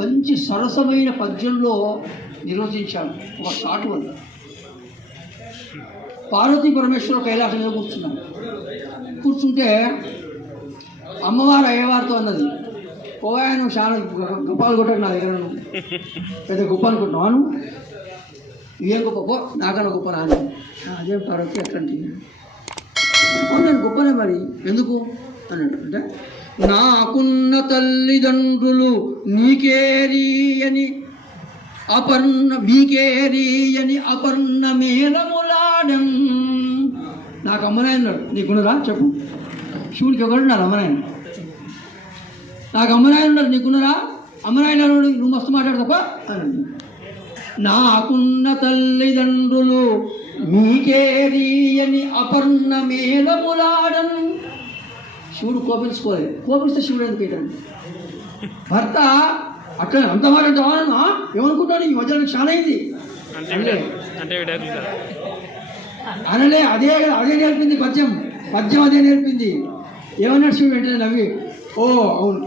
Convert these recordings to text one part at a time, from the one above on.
మంచి సరసమైన పద్యంలో నిర్వచించాడు ఒక షాట్ వల్ల పార్వతీ పరమేశ్వర కైలాసం మీద కూర్చున్నాను కూర్చుంటే అమ్మవారు అయ్యవారితో అన్నది పోయా నువ్వు చాలా గొప్ప- గొప్పలు కొట్టాడు నా దగ్గర పెద్ద గొప్ప అనుకుంటున్నాను ఏం గొప్ప? పో నాకన్నా గొప్ప నాన్న. అదే పార్వతి ఎట్లాంటి నేను గొప్పనే మరి. ఎందుకు? అన్నాడు. అంటే నాకున్న తల్లిదండ్రులు నీకేరి అని అపర్ణ మీకేరి అని అపర్ణ మేలములాడం నాకు అమ్మనాయన్నాడు నీకున్నదా? చెప్పు. శివుడికి ఎవరున్నారు అమ్మనాయన. నాకు అమ్మనాయన నీకున్నరా అమ్మనాయన నువ్వు మస్తు మాట్లాడతాపా అన్నాడు నాకున్న తల్లిదండ్రులు మీకేరియని అపర్ణ మేలములాడను శివుడు కోపించుకోలేదు. కోపిస్తే శివుడు ఎందుకు అవుతాడు భర్త అట్లా అంత మాట అంటావా ఏమనుకుంటాడు? ఈ మధ్యలో చాలా అయింది. అనలే అదే అదే నేర్పింది పద్యం. పద్యం అదే నేర్పింది. ఏమన్నాడు శివుడు వెంటనే నవ్వి? ఓ అవును.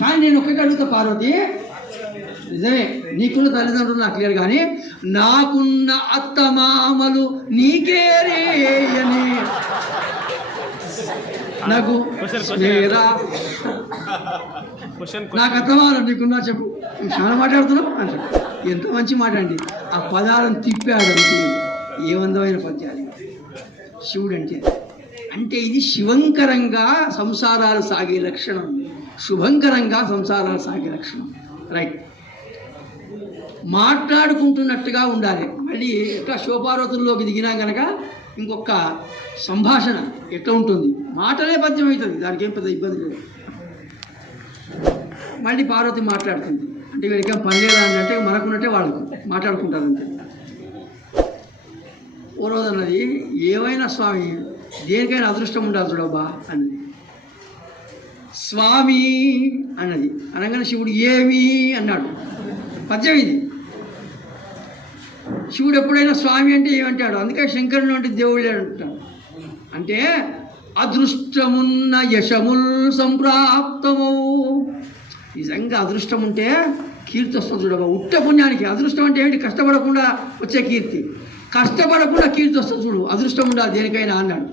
కానీ నేను ఒక్కటి అడుగుతా పార్వతి. నిజమే నీకున్న తల్లిదండ్రులు నాకు లేరు కానీ నాకున్న అత్తమామలు నీకేరేయని నాకు క్వశ్చన్ క్వశ్చన్ నాకు అత్తమామలు నీకున్నా చెప్పు. చాలా మాట్లాడుతున్నావు అంటే ఎంత మంచి మాట అండి. ఆ పదాలను తిప్పాడు ఏమందమైన పద్యాలు శివుడు అంటే అంటే ఇది శివంకరంగా సంసారాలు సాగే లక్షణం. శుభంకరంగా సంసారాలు సాగే లక్షణం. రైట్ మాట్లాడుకుంటున్నట్టుగా ఉండాలి. మళ్ళీ ఎట్లా శోపార్వతుల్లోకి దిగినా కనుక ఇంకొక సంభాషణ ఎట్లా ఉంటుంది? మాటలే పద్యం అవుతుంది దానికి ఏం పెద్ద ఇబ్బంది లేదు. మళ్ళీ పార్వతి మాట్లాడుతుంది. అంటే వీడికి పని లేదా అని అంటే మనకున్నట్టే వాళ్ళకు మాట్లాడుకుంటారు అంతే. ఓ రోజు అన్నది ఏమైనా స్వామి దేనికైనా అదృష్టం ఉండాలి చూడబ్బా అన్నది. స్వామి అన్నది. అనగానే శివుడు ఏమి అన్నాడు. పద్యం ఇది. శివుడు ఎప్పుడైనా స్వామి అంటే ఏమంటాడు? అందుకే శంకరుని వంటి దేవుళ్ళే అంటాడు అంటే అదృష్టమున్న యశముల్ సంప్రాప్తము నిజంగా అదృష్టం ఉంటే కీర్తి వస్తుంది చూడబా ఉట్ట పుణ్యానికి అదృష్టం అంటే ఏంటి కష్టపడకుండా వచ్చే కీర్తి. కష్టపడకుండా కీర్తి వస్తుంది చూడు అదృష్టం ఉండాలి దేనికైనా అన్నాడు.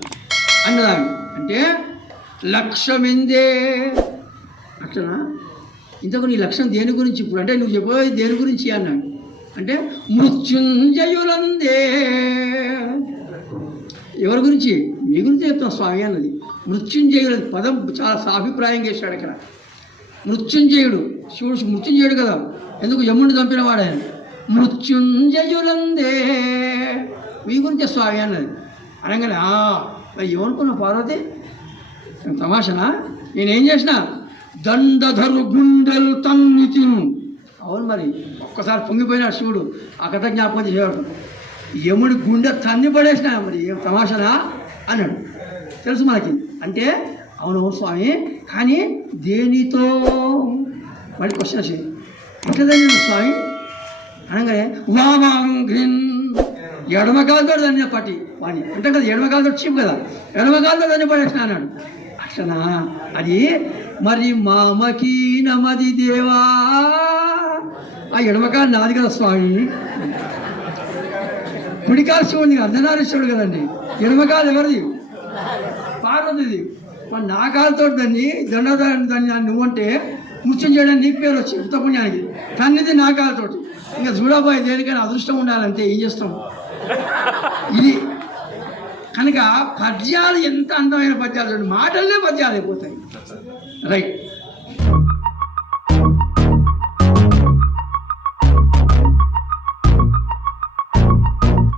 అన్నదాన్ని. అంటే లక్ష్యమిందే. అట్లనా ఇంతకు నీ లక్ష్యం దేని గురించి ఇప్పుడు? అంటే నువ్వు చెప్పేది దేని గురించి అన్నాడు. అంటే మృత్యుంజయులందే. ఎవరి గురించి? మీ గురించి చెప్తాం స్వామి అన్నది. మృత్యుంజయుడు పదం చాలా సాభిప్రాయం చేశాడు ఇక్కడ. మృత్యుంజయుడు శివుడు మృత్యుంజయుడు కదా. ఎందుకు యముడిని చంపిన వాడు ఆయన మృత్యుంజయులందే. మీ గురించే స్వామి అన్నది. అనగానే "ఆ, మరి ఏమనుకున్నా పార్వతి? తమాషనా? నేనేం చేసిన దండధరు గుండెలు తిను అవును మరి ఒక్కసారి పొంగిపోయినాడు శివుడు ఆ కథ జ్ఞాపకం చేసేవాడు. యముడి గుండె తన్ని పడేసిన మరి ఏం తమాషనా? అన్నాడు. తెలుసు మనకి. అంటే అవును స్వామి కానీ దేనితో? మళ్ళీ క్వశ్చన్ వచ్చింది. ఎట్లా స్వామి? అనగానే వామాంఘ్రిన్ ఎడమ కాలుతో దాన్ని పట్టి వాణి. అంటే కదా ఎడమ కాలుతో చీపు కదా. ఎడమ కాలుతో దాన్ని పడేసిన అన్నాడు. అట్లనా అది మరి మామకి నమది దేవా? ఆ ఎడమ నాది కదా స్వామి. కుడికాలు శివుడిని అర్ధనారీశ్వరుడు కదండి. ఎడమకాలు ఎవరిది? పార్వతిది. మరి నా కాలుతో దాన్ని దండదాన్ని దాన్ని నువ్వంటే ముత్యం చేయడానికి నీకు పేరు వచ్చి ఉత్త పుణ్యానికి తన్నిది నా ఇంకా చూడబోయే దేనికైనా అదృష్టం ఉండాలంటే ఏం చేస్తాం? ఇది కనుక పద్యాలు ఎంత అందమైన పద్యాలు చూడండి. మాటలనే పద్యాలు అయిపోతాయి. రైట్.